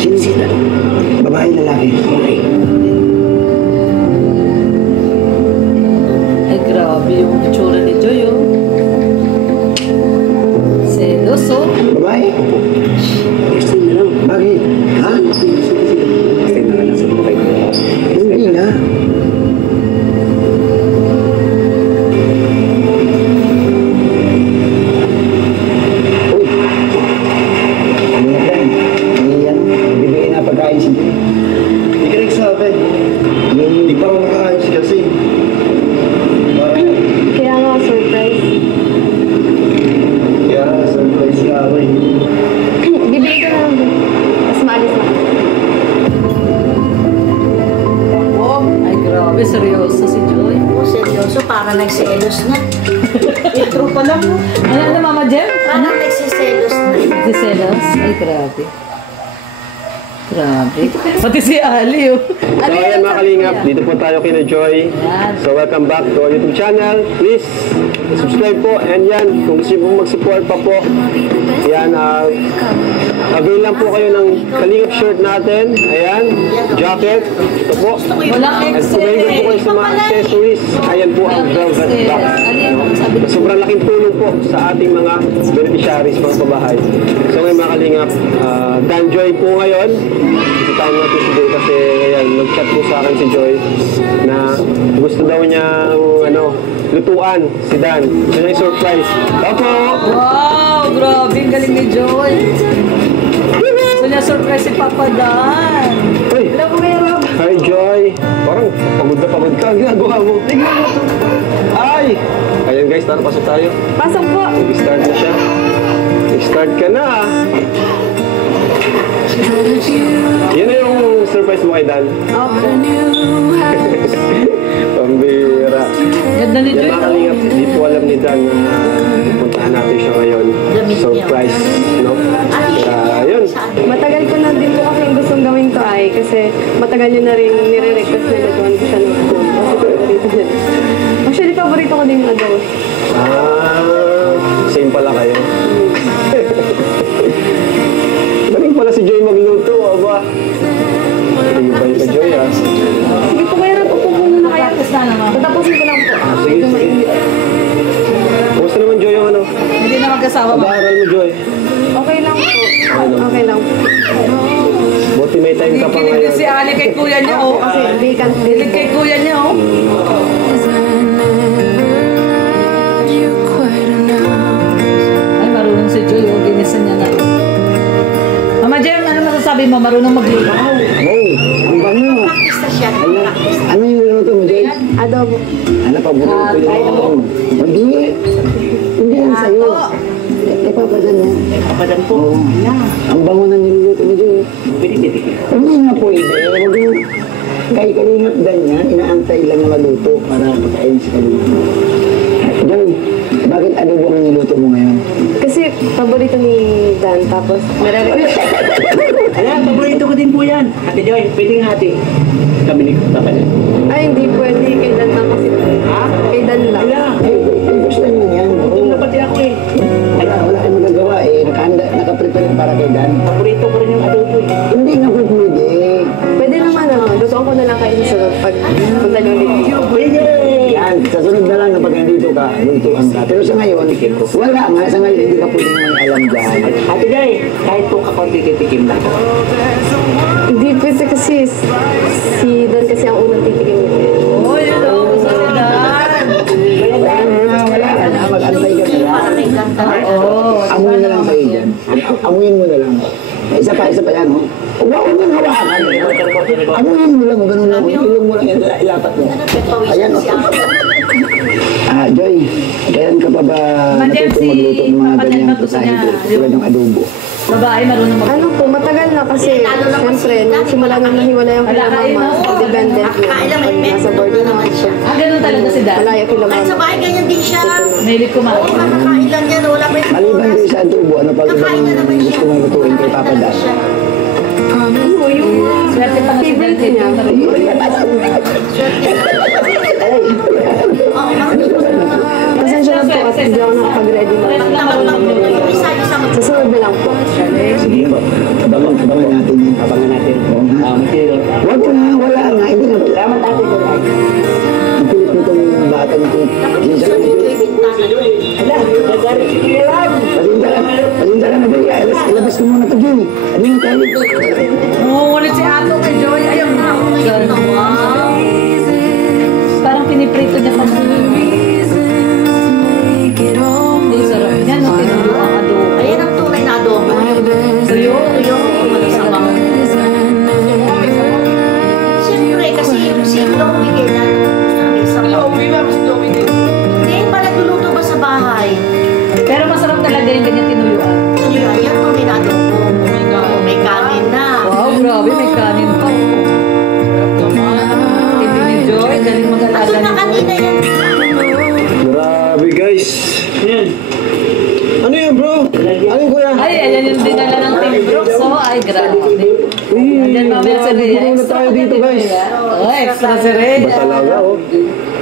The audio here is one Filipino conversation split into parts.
Sinisita. Babae, lalaki. Babae. Ay, grabe yung itsura ni Joy, oh. Selos, oh. Babae? Extend na lang. Bakit? Ha? Extend na lang sa babae. Hindi na. Uy. Ano na yan? Iyan. Bibigay na pagkain si Joy. Hindi ka nagsabi. Hindi pa ako nakaayos kasi. Kaya nga, surprise. Kaya surprise ka ako eh. Bibili ko na lang din. Tapos maalis na. Oh, ay, grabe. Seryoso si Joy. Oh, seryoso, para nagselos na. Intro pa lang mo. Ano, Mama Jem? Para nagsiselos na. Nagsiselos? Ay, grabe. Grabe. Pati si Ali, oh. So ayan mga kalingap, dito po tayo kina Joy. Yan. So welcome back to our YouTube channel. Please, subscribe po. And yan, kung gusto nyo mag-support pa po, yan, avail lang po kayo ng kalingap shirt natin. Ayan, jacket. Ito po. Walang At kumain po kayo sa mga accessories. Ayan po ang velvet box. So, sobrang laking tulong po sa ating mga beneficiaries, mga pabahay. So ngayon mga kalingap, Dan Joy po ngayon. Isitahin natin si Joy kasi ayan, nag-chat po sa akin si Joy na gusto daw niya lutuan si Dan. So yung surprise. Opo! Wow, grabe. Ang galing ni Joy. So niya surprise si Papa Dan. Hey! Hi Joy! Parang pagod na pagod ka. Ang ginagawa mo. Tignan mo ito. Ay! Ayan guys, tara pasok tayo. Pasok po. Nag-start na siya. Nag-start ka na ah. Yan na yung surprise mo kay Dan. Opo. Pambira. Ganda ni Joy. Yan mga kalingap, hindi po alam ni Dan na puntahan natin siya ngayon. Surprise, no? Yun. Matagal ko na din po kasi gustong gawin to ay kasi matagal nyo na rin nire-request na gagawin ko siya ng adobo. Kasi paborito nyo. Actually, paborito ko din yung adobo. Same pala kayo. Galing pala si Joy magluto, aba. Tingibay ka, Joy, ah. Sige po, kaya natupo po muna kaya. Tatapusin ko lang po. Sige, sige. Kumusta naman, Joy, yung ano? Hindi na magkasawa ba? Pag-aaral mo, Joy. Okay lang po. Okay lang po. Buti may time ka pa Kilig ngayon. si Ali kay kuya niya, oh. Kasi vacant din Kilig po. kay kuya niya, oh. Ay, marunong si Joy, oh. Ginisan niya na. Mama Jem, ano masasabi mo? Marunong magluto? Wow! Ang bango! Practice na siya. Ano yung niluto mo, Joy? Adobo. Ano pa, buto yun? Hindi. Hindi yan sa'yo. Papadan mo. Kapadan po. Oo. Ang bango na niluluto mo, Joy. Pwede. Hindi nga pwede. Huwag mo. Kay Kalingap Dan yan, inaantay lang na maluto para pagkain si Kalingap. Joy, bakit adobo ang niluto mo ngayon? Kasi paborito ni Dan, tapos nire-request. Ayan, paborito ko din po yan. Ate Joy, pwedeng hati. Kami ni Papa niya. Ay, hindi pwede. Kay Dan lang kasi. Ha? Kay Dan lang. Wala. Ay, gusto naman yan. Gutom na pati ako eh. Wala kang magagawa eh. Nakaprepare para kay Dan. Paborito ko rin yung adobo eh. Hindi nga po pwede. Pwede naman lutuan ko na lang kayo sa sunod pag punta nyo dito. Pwede! Yan, sa sunod na lang na pag nandito ka, lutuan ka. Pero sa ngayon, wala nga. Sa ngayon, hindi ka pwedeng may alam dyan. Ate Joy, kahit po kakonti-tikim lang. Hindi pwede kasi si Dan kasi ang unang titikim nito. Oh, yun, oh. Gusto si Dan. Wala ka na. Mag-antay ka na lang. Para kay ganda. Oh. Amuin na lang sa'yo dyan. Amuin mo na lang. Isa pa yan, oh. Huwag mo nang hawakan. Amuin mo lang, ganun lang. Ilong mo lang yan, ilapat mo. Ayan, oh. Joy, kailan ka pa ba natutong magluto ng mga ganyang putahe tulad ng adobo? Babae, marunong magluto. Ano po, matagal na kasi siyempre, nung simula nang nahiwala yung kila mama, independent na. Nasa boarding naman siya. Ganun talaga si Dan. Malayo kila Kahit sa mama. bahay, ganyan din siya. Mahilig kumain. Oo, kakakain lang yan. Wala pa Maliban din sa adobo, ano pa Kakain na naman siya. gusto mong lutuin kay Papa Dan? Ano yung Swerte pa nga si Dan. favorite niya? Oo, marunong ko. Pasensya na po kasi hindi ako nakapag-ready na. Parang lang marunong magluto. Isa-isa Sa sunod na lang po. Galing. Sige po. Abangan natin yan. Abangan natin. Material. Wag ko na, wala nga. Hindi na. Salamat natin ko lang. Ang kulit nitong bata nito. Pasensya ka na. Ala, nagari. Pasensya ka na ba? Ilabas ko muna ito, Joy. Ano yung tayo? Ulit si Ato kay Joy. Ayaw na. Parang piniprito niya pa. Hindi, sarap. Yan, no, tinulo ang adobo. Ayan ang tunay na adobo. Tuyo. Malasabang. Siyempre, kasi si Chloe na gusto namin sa hindi pa nagluluto ba sa bahay? Pero masarap talaga yung ganyan tinuyuan. Ayan, tunay na adobo. May kanin na. Wow, grabe. May kanin pa. Hindi ni Joy. Galing mag-alaga Ato na ni kanina yan. Grabe guys. Yan. Ano yan bro? Ano yung kuya? Ay, ayan yung dinala ng Team Brooks. Oh, ay, grabe. Ayan, mamaya sa Rhea. Bumulong na tayo dito guys. Oh, extra si Rhea. Ba talaga oh?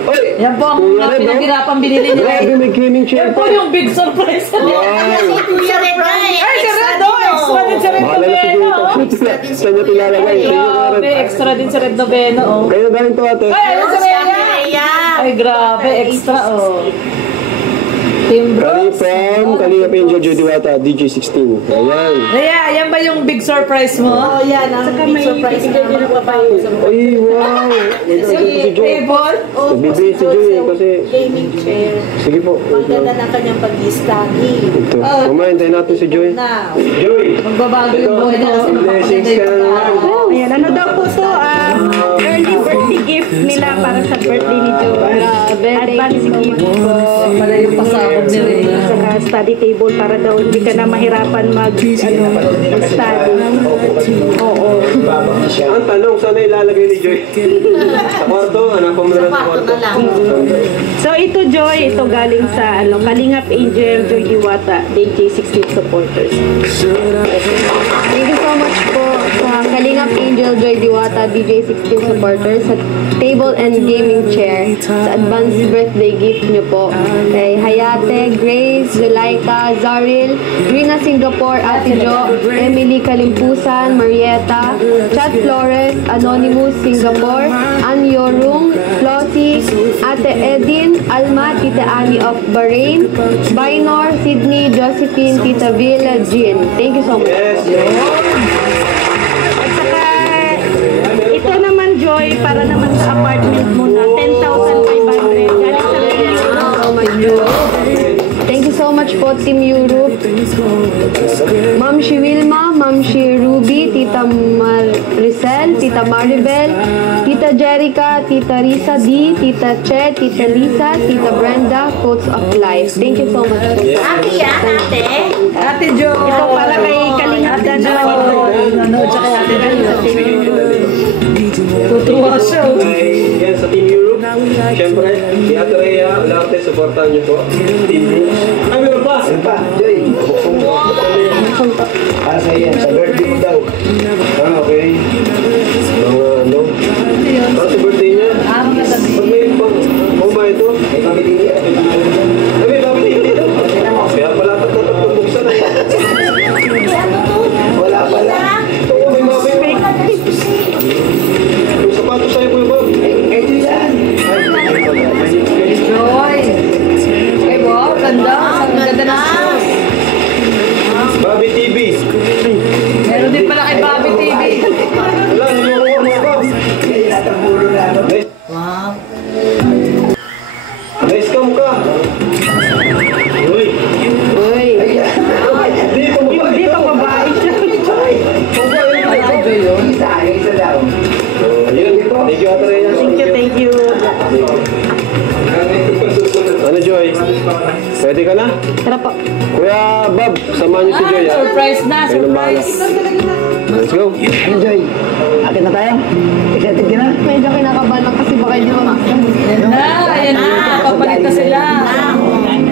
Oy! Yan po ang Kuya Red, oh. pinaghirapan binili ni Grabe, Rhea. may gaming chair Yan po yung big surprise. Si Kuya Red na eh. Ay, si Red, oh, extra din si Red Bahala na si Noveno. Joy. Saan niya tilalagay? Grabe, extra din si Red Noveno. Oh. Kayo galing to ate. Ay, ayun si Si Ate Rhea. Rhea. Ay, grabe, extra, oh. Team Kali Brooks. from Kalinga Angel Joy Diwata, DJ16. Ayan. Rhea, yan ba yung big surprise mo? Oh, yan. Ang big surprise na magpapayo sa Ay, wow. Wait, Si si Joy. Table? Nagbibihis si Joy kasi... gaming chair. Sige po. Ang ganda ng kanyang pag-study. Ito. Mamaya, hintayin natin si Joy. Now, Joy! Magbabago yung buhay niya kasi Blessings mapapaganda ka yung na pag-aaral. naman. Ayan, ano daw po to? Early birthday gift nila para sa birthday ni Joe. Grabe, Advance gift po. Pala yung pasabog ni Rhea. Saka study table para daw hindi ka na mahirapan mag-study. Oo. Ang tanong, saan na ilalagay ni Joy? Sa kwarto? Hanap mo na sa sa kwarto kwarto. na lang. So ito Joy, ito galing sa Kalingap Angel Joy Iwata, DJ16 supporters. Thank you so much po sa Kalingap Angel Joy Diwata DJ16 supporters sa table and gaming chair sa advance birthday gift nyo po kay Hayate, Grace, Zulaika, Zaril, Rina Singapore, Ate Jo, Emily Kalimpusan, Marietta, Chad Flores, Anonymous Singapore, Ann Yorung, Flossie, Ate Edin, Alma, Tita Annie of Bahrain, Bainor, Sydney, Josephine, Tita Villa, Jean. Thank you so much. Yes, At saka ito naman Joy, para naman sa apartment mo na 10,500. Galing sa Thank you so much po, Team Europe. Ma'am si Wilma, Ma'am si Ruby, Tita Maricel, Tita Maribel, Tita Jerica, Tita Risa D, Tita Che, Tita Lisa, Tita Brenda, Quotes of Life. Thank you so much. Ate yan, ate. Ate Jo. Ito para kay Kalingap Ate Dan Jo. naman ito. Nanood siya kay Ate Jo. Tutuwa siya. Yan sa Team Europe. Siyempre, si Ate Rhea, lahat supportan niyo po. Team Europe. Ay, meron pa! Ano pa? Joy, bukong mo. Para sa iyo, sa birthday mo daw. Ah, okay. Mga ano? Para sa birthday niya. Mga tabi. Pag may pang... Kung ba ito? May pamilili at may pamilili. Ay, may pamilya dito. Kaya pala buksan na. Ano to? Wala pala. Oo, may mabay. Yung sapatos sa'yo po yung Bob. Ito yan. Joy. Ay, wow, ganda. Ang ganda ng shoes. Bobby TV. Meron din pala kay Bobby TV. Wala, hindi mo mga Bob. Kaya natapulo na. Wow. Nice cam ka. Uy. Uy. Hindi pa mo. Hindi pa babae siya. Ay, Joy yun. Isa daw. Ayun. Thank you, Ate Rhea. Thank you. Ano, Joy? Pwede ka na? Tara po. Kuya Bob, samahan niyo si Joy, ha? Surprise na, Kayo nang bahala. surprise. Let's go. Joy, akit na tayo. Excited ka na? Medyo kinakabahan lang kasi baka hindi mo Yan na, ayan na. Papalit na sila. Yan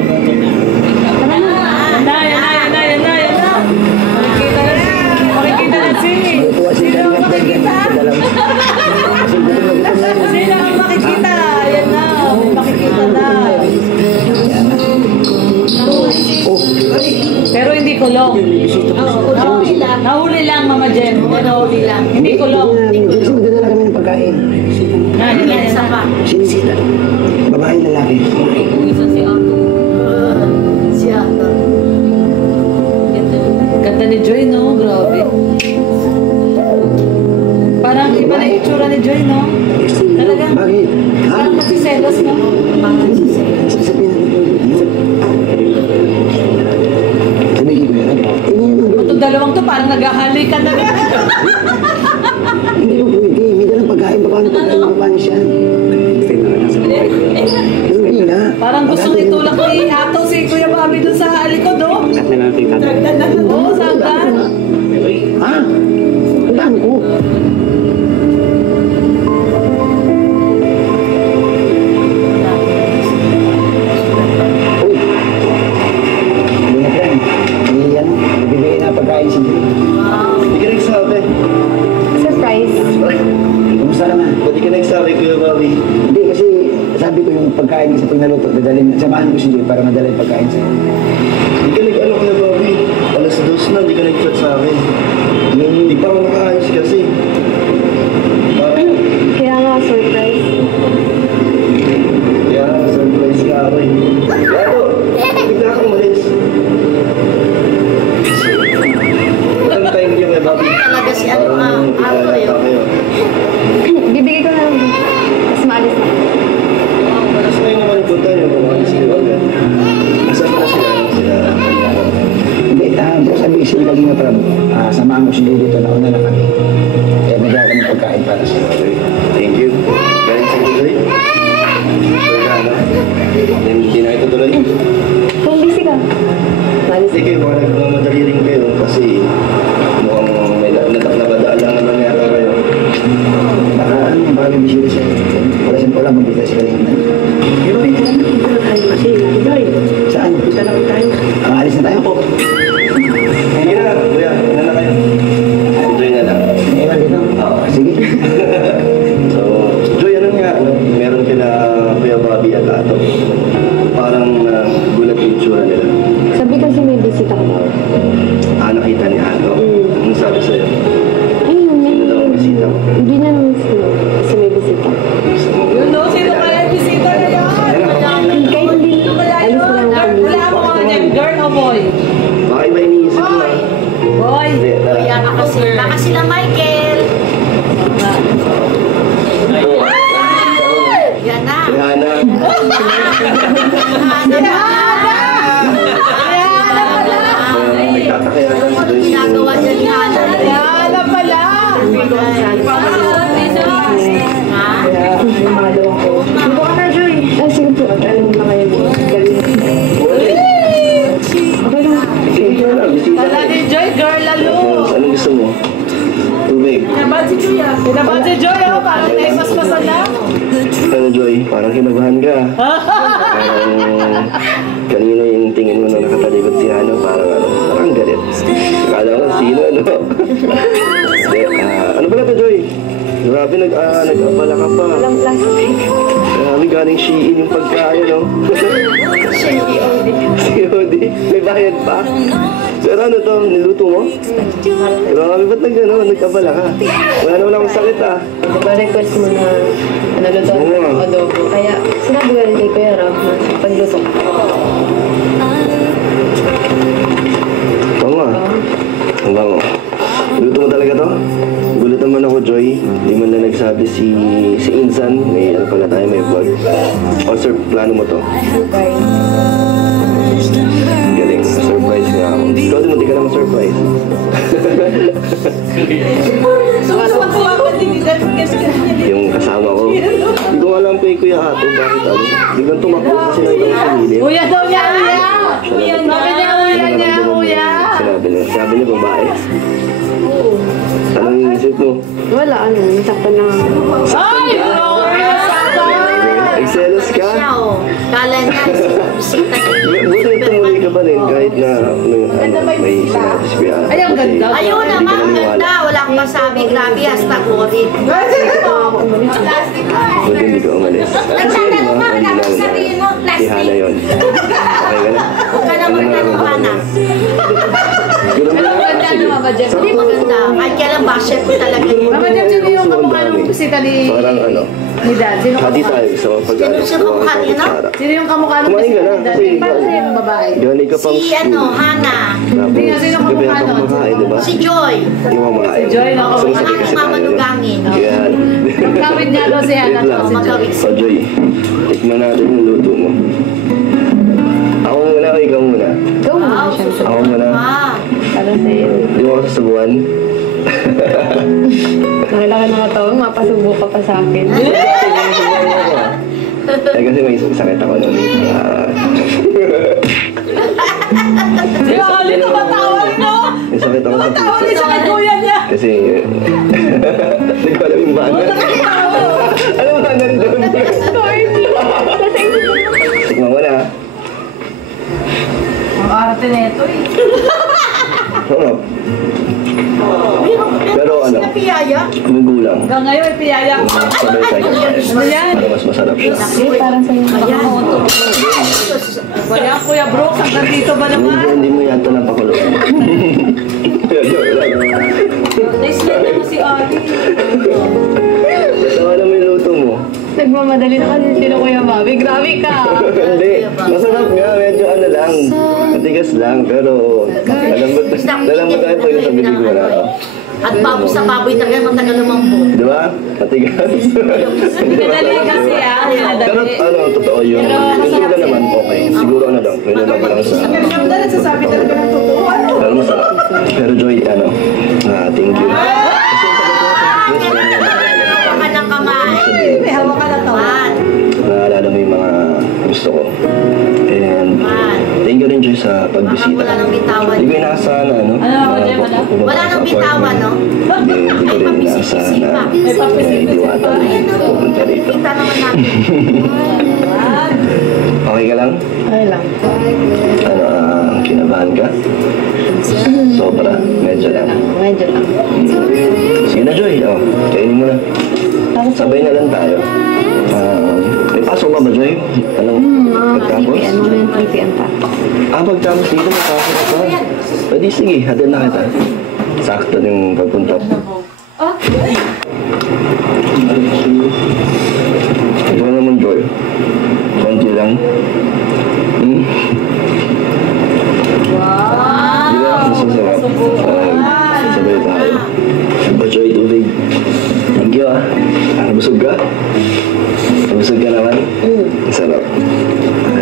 na. Makikita na si. Tuwa si Sino ang makikita? Sino ang makikita? Ayan na, may makikita na. Pero hindi kulong. Hindi kulong. Kasi magdadala kami ng pagkain. Isa pa. Sinisita. Babae, lalaki. Isa si Ato. Siya. Ganda ni Joy, no? Grabe. Parang iba na yung itsura ni Joy, no? Talaga? Bakit? Ha? Parang nagsiselos, no? Sasabihin natin. Sabihin ko yan. Itong dalawang to parang naghahalikan na. Hindi mo pwede. May dalang pagkain. Paano siya? Hindi na. Parang gustong itulak ni Ato si Kuya Bobby dun sa likod, oh. Cut na natin natin. Oo, sagdan. Ha? Tandaan ko. Hindi na friend. Hindi yan. Bibigay na pagkain si Jimmy. Hindi ka nagsabi. Surprise. Kumusta naman? Ba't di ka nagsabi, Kuya Bobby? Hindi kasi sabi ko yung pagkain kasi pag naluto, dadalhin, samahan ko si Jimmy para madala yung pagkain sa'yo. Hindi ka nag-ano, Kuya Bobby? Alas 2 na, hindi ka nag-chat sa akin. Hindi pa ako nakaayos kasi. Bakit? Kaya nga, surprise. Kaya, surprise ka ako eh. Yato, bigla kang umalis. Ang time niyo, Kuya Bobby. Talaga si ano, Ato yun. Bibigay ko na lang. Tapos maalis na. Alas na yung naman punta niyo, kumalis kayo agad. Nasaan na sila? Hindi, bro, sabi ko sila kanina para samahan ko si Jimmy dito na una na kami. Kaya bigyan kami pagkain para sa'yo. Thank you. Galing sa tuloy. Kaya ano? Hindi na ito tuloy. Kung busy ka, maalis Hindi kayo, baka nagmamadali rin kayo kasi mukhang may nabadaan lang naman yata kayo. Baka may bisita siya. Wala siyang pala magbita siya kanina. Pero ito na tayo kasi. Joy, Saan? punta na tayo. Alis na tayo po. Sige na, kuya. Ano na kayo? Enjoy na lang. Ewan dito. Oo, sige. So, Joy, ano nga? Meron kila Kuya Bobby at Ato. Parang gulat yung tsura nila. Sabi kasi may bisita ka daw. Nakita ni Ato. Anong sabi sa'yo? Ayun, may... Sino daw ang bisita mo? Hindi na naman sila. Kasi may bisita. Yun, no? Sino kaya yung bisita na yan? Kahit hindi, alis na lang kami. Wala mo mga dyan, girl o boy? Baka iba iniisip mo ah. Boy. Hindi, tara. Kaya baka sila Michael. Yan na. Si Hana. Nagtataka yan. Ano ginagawa niya ni Hana? Wala pala. Ha? Subo ka na, Joy. Sige po. Alam mo na kayo. Okay lang. Sige na lang, bisita Wala ka. ni Joy, girl lalo. Anong gusto mo? Tubig. Kinabahan si Joy, ah. Kinabahan si Joy, oh. Parang naipaspasan na. Ano, Joy? Parang kinabahan ka. Parang kanina yung tingin mo na nakatalikod si Hana, parang galit. Akala ko, sino, ano? Hindi, ano pala to, Joy? Grabe, nag-abala ka pa. Walang plastic. Grabe, galing Shein yung pagkain, no? COD. May bayad pa. Pero ano to, niluto mo? Grabe, ba't nag-abala ka? Wala naman akong sakit, ah. Diba request mo na naluto ng adobo? Kaya sinabi ko rin kay Kuya Rob na pagluto. Oo nga. Ang bango. Luto mo talaga to? Gulat naman ako, Joy. Di man lang nagsabi si Insan. May ano pala tayo, may vlog. O, sir, plano mo to? Galing. Surprise nga ako. Ikaw din, hindi ka naman surprise. Yung kasama ko. Hindi ko alam kay Kuya Ato. Bakit ano? Biglang tumakbo kasi nakita ko sa gilid. Uya daw niya, uya. Uya na. Uya niya, uya. Sabi niya babae. Anong inisip mo? Wala, nasaktan lang ako. Ay, Gloria, Nagselos ka? Siya, oh. Kala niya, bisita niya. Buti tumuloy ka pa rin kahit na may sinabi si Kuya Ato. Ay, ang ganda. Ayun naman, ganda. Wala akong masabi. Grabe, hasta gorit. Buti hindi ka umalis. Nagtatanong ka, wala akong sabihin mo, Si Hana plastic. yun. Okay ka na? Huwag ka na magtanong, Hana. Pero maganda ano, Mama Jem. Hindi maganda. Kahit kailan ba, chef ko talaga yun. Mama Jem, sino yung kamukha ng bisita ni... Parang ano, Ni Dad? Sino hati kamukha? tayo sa pagkain. Sino kamukha niya, no? Sino yung kamukha ng Kumain ka bisita na, ni Dad? kasi Paano siya yung babae? Gani ka pang Si ano, Hana. Hindi nga, sino kamukha gabi ako nun? kumakain, di ba? Si Joy. Yung mamakain. Si Joy, no? Sumasakit Mga kasi tayo, no? mamanugangin. Yan. Magkawin niya daw si Hana. Wait lang. Si Joy. Magkawin. O Joy, tikman natin yung luto mo. Ako muna o ikaw muna? Go mo Wow, siya. susunod Ako muna. pa. Para sa'yo. Di mo ako sasabuhan? Nakilaki na katawang, mapasubo ka pa sa akin. Eh kasi may sakit ako nun. Di ba kalito ba tawag, no? May sakit ako sa Tawag puso. niya sa kuya niya. Kasi, hindi ko alam yung banat. Ano ba nandun? Tikman mo na. Ang arte nito eh. Sarap. Pero ano, Piyaya. may gulang. Hanggang ngayon may piyaya. Sabay tayo. Ano yan? Para mas masarap siya. Parang sa'yo. Ayan. Kaya Kuya Brooks, hanggang dito ba naman? Hindi mo yata napakulo. Nice lang naman si Ari. Tawa naman yung luto mo. Nagmamadali na kasi sino Kuya Bobby. Grabe ka. Hindi. Masarap nga. Medyo ano lang. Matigas lang. Pero lalambot tayo pag nasa bibig mo na. At baboy sa baboy talaga matagal lumambot. Di ba? Matigas. Madali kasi ah. Pero ano, totoo yung luto naman okay. Siguro ano lang. May naman lang sa... Nagsasabi talaga ng totoo. Pero masarap. Pero Joy, ano, thank you. Baka ng kamay. May hawak ka na to. Man. Naalala mo yung mga gusto ko. And thank you rin Joy sa pagbisita. Wala nang bitawan. Hindi ko inaasahan na, ano? Ano, Mama Jem, ano? Wala nang bitawan, no? Hindi ko rin inaasahan na May Diwata pupunta rito. Kita naman natin. Okay ka lang? Okay lang. Ano, kinabahan ka? Sobra, medyo lang. Medyo lang. Sige na Joy, kainin mo na. Sabay na lang tayo. May pasok ba ba Joy? Anong pagtapos? 3 p.m. Mamaya 3 p.m. pa. Pagtapos dito, may pasok ka pa. Pwede sige, hatid na kita. Sakto yung pagpunta. Ito naman Joy. Konti lang. Di ba? Mas masarap. Sabay tayo. Joy, tubig. Thank you Busog ka? Busog ka naman? Sarap.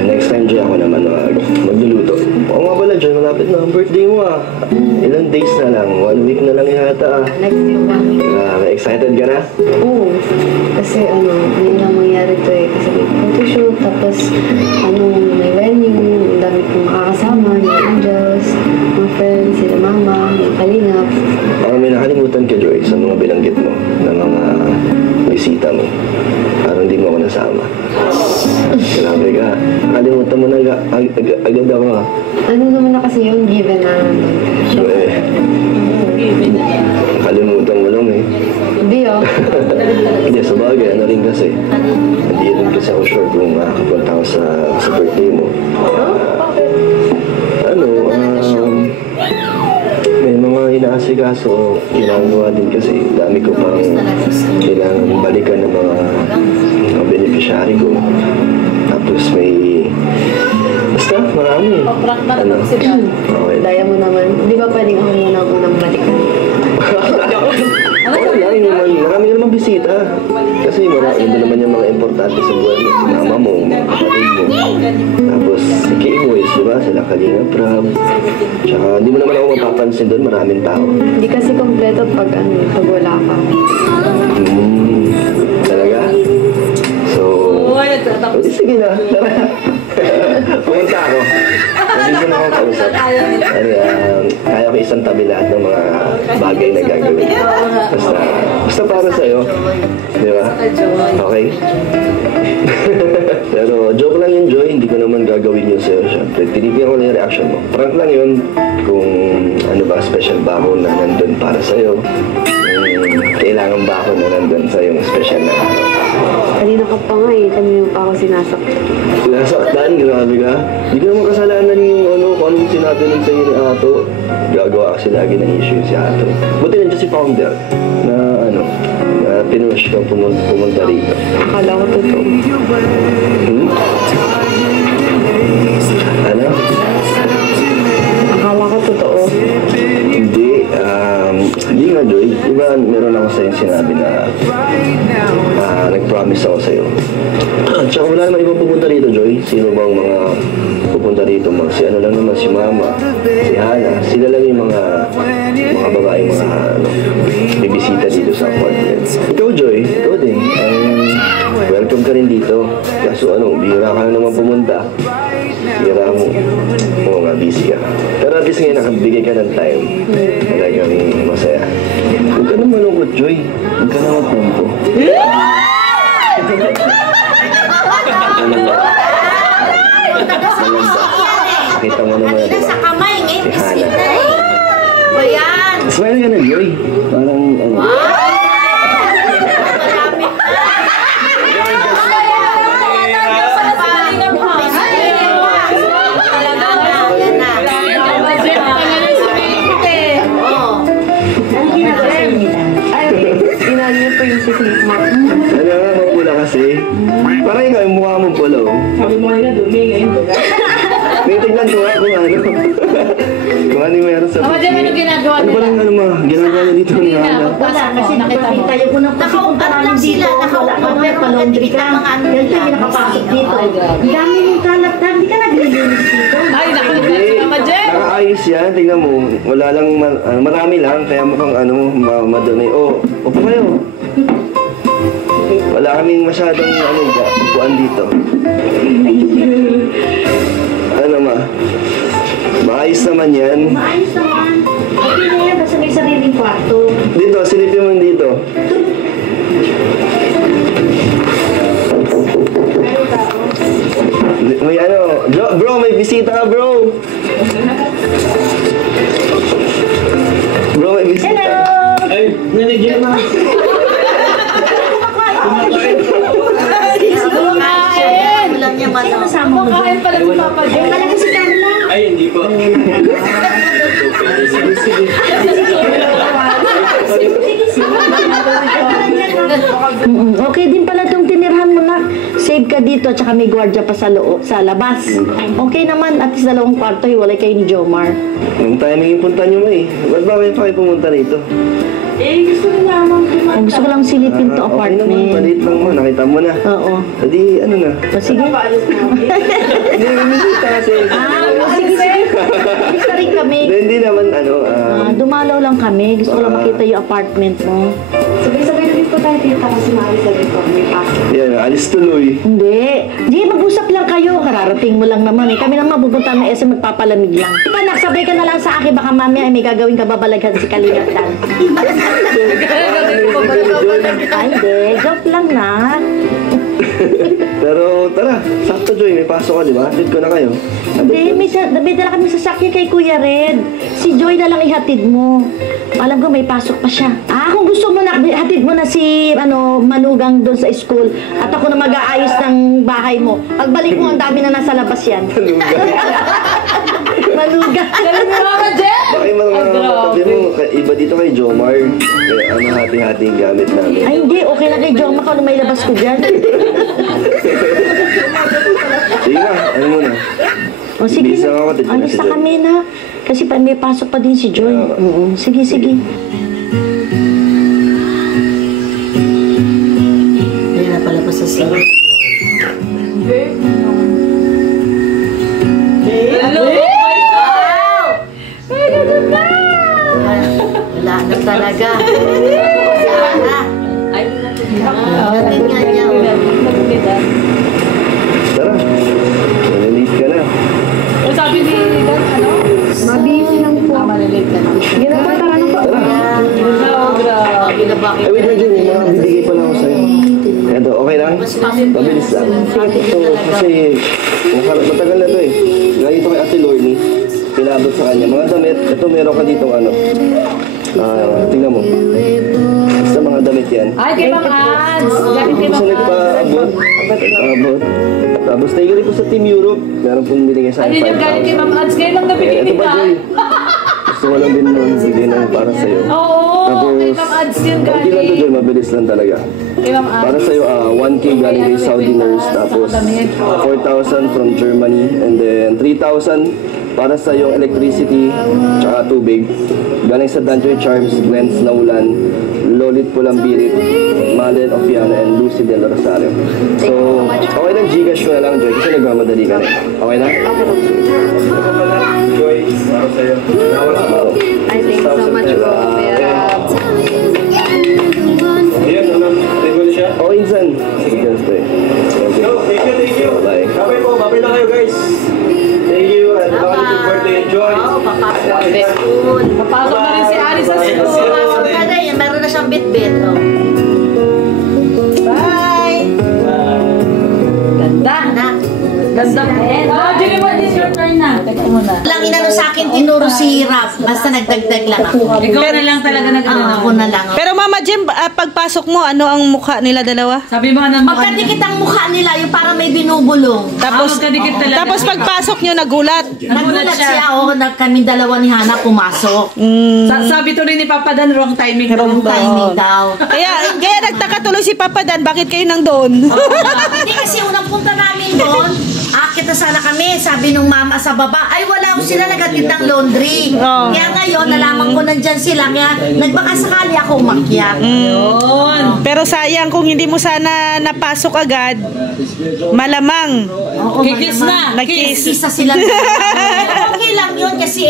Next time Joy, ako naman magluluto. Oo nga pala Joy, malapit na ang birthday mo Ilang days na lang? 1 week na lang yata Next week ba? Grabe, excited ka na? Oo. Kasi yun lang mangyari to eh. Kasi may photoshoot, tapos may venue, ang dami kong makakasama, may angels, mga friends, sila mama, may kalingap. May nakalimutan ka Joy sa mga binanggit mo na mga bisita mo. Parang hindi mo ako nasama. Grabe ka. Nakalimutan mo na agad ako Ano naman na kasi yun, given na Joy, nakalimutan mo lang Hindi Hindi, sa bagay, ano rin kasi. Hindi rin kasi ako sure kung makakapunta ako sa birthday mo. May mga inaasikaso, ginagawa din kasi. Dami ko pang kailangan balikan ng mga beneficiary ko. Tapos basta, marami. Prank na naman si Dad. Okay. Daya mo naman. Di ba pwedeng ako muna ang unang balikan? Okay lang, marami na naman bisita. Kasi marami naman yung mga importante sa buhay mo. Si mama mo, mga kapatid mo. Tapos si K-Boys, di ba? Sila Kalinga Prab. Tsaka di mo naman ako mapapansin doon, maraming tao. Hindi kasi kompleto pag wala ka. Talaga? So, Uy, nagtatapos. sige na, tara. Pumunta ako. Hindi ko na ako kausap. Kaya ko isang tabi lahat ng mga bagay na gagawin. Basta para sa'yo. Di ba? Okay? Pero joke lang yun, Joy. Hindi ko naman gagawin yun sa'yo. Siyempre, tinitiyan ko na yung reaction mo. Prank lang yun. Kung ano ba, special ba ako na nandun para sa'yo. Kailangan ba ako na nandun sa yung special na araw. Kanina ka pa nga eh. Kanina pa ako sinasaktan. Sinasaktan, grabe ka. Hindi ko naman kasalanan yung kung anong sinabi ng sa'yo ni Ato. Gagawa kasi lagi ng issue si Ato. Buti nandiyan si Founder na na pinush kang pumunta rito. Akala ko totoo. Ano? Akala ko totoo. Hindi nga, Joy. Diba, meron ako sa'yo sinabi na nag-promise ako sa'yo. Tsaka wala naman ibang pupunta rito, Joy. Sino bang mga pupunta rito? Si ano lang naman, si Mama, si Hana. Sila lang yung mga babae, bibisita dito sa apartment. Ikaw, Joy, ikaw din. Welcome ka rin dito. Kaso bihira ka na naman pumunta. Bihira mo. Oo nga, busy ka. Pero at least ngayon nakabigay ka ng time. Talagang masaya. Huwag ka naman malungkot, Joy. Huwag ka naman tempo. Nakita mo naman, Kanina diba? sa kamay, ngayon Si biscuit Hana. na eh. Ba yan? Smile ka na, Joy. Parang Tinaan niyo po yung secret mo. ano nga, mapula kasi. Parang ikaw, yung mukha mong pula, oh. Sabi mo nga dumi ngayon. Titignan ko nga kung ano. Kung ano yung meron sa Mama Jem, ano ginagawa Ano ba nila? lang ginagawa niya dito ni Hana? Wala, kasi nakita mo. Tayo po nang Nakaupo lang sila, nakaupo pero palondri ka mga ano Yan nila. tayo nakapasok dito. Ay, grabe. Ang dami ng kalat na, hindi ka naglilinis dito. Ay, naku, Hindi. Mama Jem! Nakaayos yan. Tingnan mo. Wala lang, marami lang. Kaya mukhang madumi. Oh, upo kayo. Wala kaming masyadong upuan dito. Ano ma? Maayos naman yan. Maayos naman. Okay na yan, basta may sariling kwarto. Dito, silipin mo dito. May bro, may bisita ka, bro. Bro, may bisita. Ay, nanigyan na. Ulam niya man. Sino kasama mo dyan? Kain pala si Papa Jem. Malaki si Carla. Ay, hindi po. Okay din pala itong tinirhan mo na. Save ka dito, tsaka may gwardiya pa sa labas. Okay naman, at least dalawang kwarto, hiwalay kayo ni Jomar. Yung timing yung punta nyo mo eh. Ba't ba kayo pa kayo pumunta rito? Gusto ko lang silipin to Okay naman, apartment. maliit lang mo. Nakita mo na. Oo. Adi, ano na? O, sige. Hindi, may bisita kasi. Sige. Gusto rin kami. Hindi naman, Dumalaw lang kami. Gusto ko lang makita yung apartment mo. Sabay-sabay na dito tayo tita kasi maalis na dito. May pasok. yan, alis tuloy. Hindi. Hindi, mag-usap lang kayo. Kararating mo lang naman eh. Kami naman pupunta na SM, magpapalamig lang. Diba, nagsabay ka na lang sa akin. Baka mamaya ay may gagawin ka babalaghan si Kalingatan. Ay, hindi. Joke lang na. Pero tara, sakto Joy, may pasok ka, di ba? Hatid ko na kayo. Hindi, may dala kami sasakyan kay Kuya Red. Si Joy na lang ihatid mo. Alam ko may pasok pa siya. Kung gusto mo na, hatid mo na si Manugang doon sa school. At ako na mag-aayos ng bahay mo. Pagbalik mo, ang dami na nasa labas yan. Manugang. Galing mo, Mama Jem! Baka yung mga katabi mo, iba dito kay Jomar. Hati-hati yung gamit namin. Ay, hindi. Okay lang kay Joma kung may labas ko dyan. Sige na, ano muna? O sige Bisa na. ako, titira Alis si na Joy. kami na. Kasi may pasok pa din si Joy. Oo. Sige, sige. Hindi na pala pa sa sila. Hello! Wala na talaga. Wala na. Ay, Galing nga niya. Tara, nalilate ka na. O sabi ni Dan, ano? Mabihis lang po. Malilate ka na. Sige na po, tara na po. Ay, wait na dyan, yung mga bibigay pa lang ako sa'yo. Eto, okay lang? Mabilis lang. Ito, kasi matagal na to eh. Ganito kay Ate Lorny, pinabot sa kanya. Mga damit, ito meron ka ditong tingnan mo. Basta mga damit gamit yan. Ay, kay Ma'am Ads. Galing kay Gusto Ma'am Ads. nagpa-abot. Abot. Tapos thank you rin po sa Team Europe. Meron pong binigay sa Alin akin yung galing kay 5,000. Ma'am Ads? Ngayon lang nabigyan Ito nila. ba, Joy? Gusto ko lang din nun. Hindi na para sa'yo. Oo, kay Ma'am Ads yung konti lang to, galing. Joy. Mabilis lang talaga. Kay Ma'am Ads. Para sa'yo, 1K galing kay Saudi Nurse. Tapos 4,000 from Germany. And then 3,000 para sa yung electricity tsaka tubig. Galing sa Danjoy Charms, Gwen Snowlan, Lolit Pulambirit, Malen Ofiana, and Lucy Del Rosario. So, okay lang, Gcash ko na lang, Joy, kasi nagmamadali ka na. Okay na? Joy, para sa'yo. Ay, thank you so much po, Kuya Rab. Ayan, ano? Table siya? Oo, insan. Sige, guys, Joy. Thank you. Bye. Babay po, babay na kayo, guys. Thank you, and baka looking forward to enjoy. Oo, papasok sa school. Papasok na rin si Ali sa school. Papasok na rin. Meron na siyang bit-bit. Oh. Bye! Ganda. Anak. Ganda. Oh, Jimmy, what is your turn na? Teka muna. Lang inano sa akin, tinuro si Raf. Basta nagdagdag lang ako. Ikaw na lang talaga nag-ano. Ako na lang. Pero Mama Jem, pagpasok mo, ano ang mukha nila dalawa? Sabi mo ano mo. Magkadikit ang mukha nila, yung parang may binubulong. Tapos, magkadikit talaga. tapos pagpasok nyo, nagulat. Nagulat siya, kami dalawa ni Hana pumasok. Sabi tuloy ni Papa Dan, wrong timing. Wrong Timing daw. Kaya nagtaka tuloy si Papa Dan, bakit kayo nang doon? Hindi kasi unang punta namin doon, akit na sana kami, sabi nung mama sa baba, ay wala ko sila nagatid ng laundry. Oh. Kaya ngayon, nalaman ko nandyan sila, kaya nagbaka sakali ako umakyat. Yun. Pero sayang kung hindi mo sana napasok agad, malamang. Oo, Kikis na. Nag-kiss. Kisa sila. Okay lang yun kasi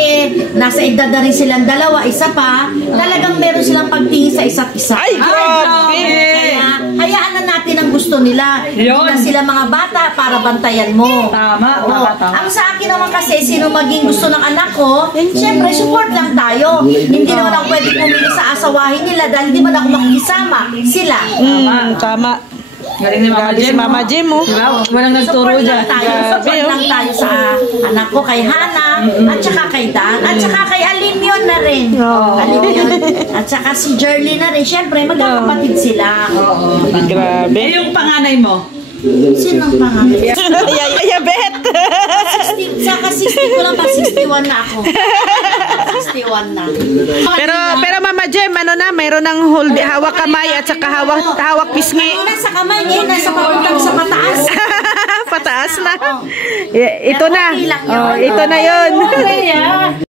nasa edad na rin silang dalawa, isa pa, talagang meron silang pagtingin sa isa't isa. Ay, grabe! Kaya, hayaan na natin ang gusto nila. Hindi Yun. na sila mga bata para bantayan mo. Tama, Oo. tama. Ang sa akin naman kasi, sino maging gusto ng anak ko, siyempre, support lang tayo. Hindi naman ako pwede pumili sa asawahin nila dahil hindi man ako makikisama. Sila. Tama. Galing ni Mama Grabe si Jem. Mama Jem, oh. Diba? Walang nagturo Support dyan. lang tayo. Support lang tayo sa anak ko, kay Hana, at saka kay Dan, at saka kay Alimyon na rin. Alimyon. At saka si Jerly na rin. Siyempre, magkakapatid sila. Grabe. Eh, yung panganay mo. Sino ang pangalan? Yabet! Saka 60 ko lang pa, 61 na ako. 61 na. Pero Mama Jem, ano na, mayroon ng hawak kamay at saka hawak pisngi. Nasa kamay niya, nasa papuntang sa pataas. Pataas na. Ito na. Okay lang yun. Oh, ito na yun. Okay, yeah.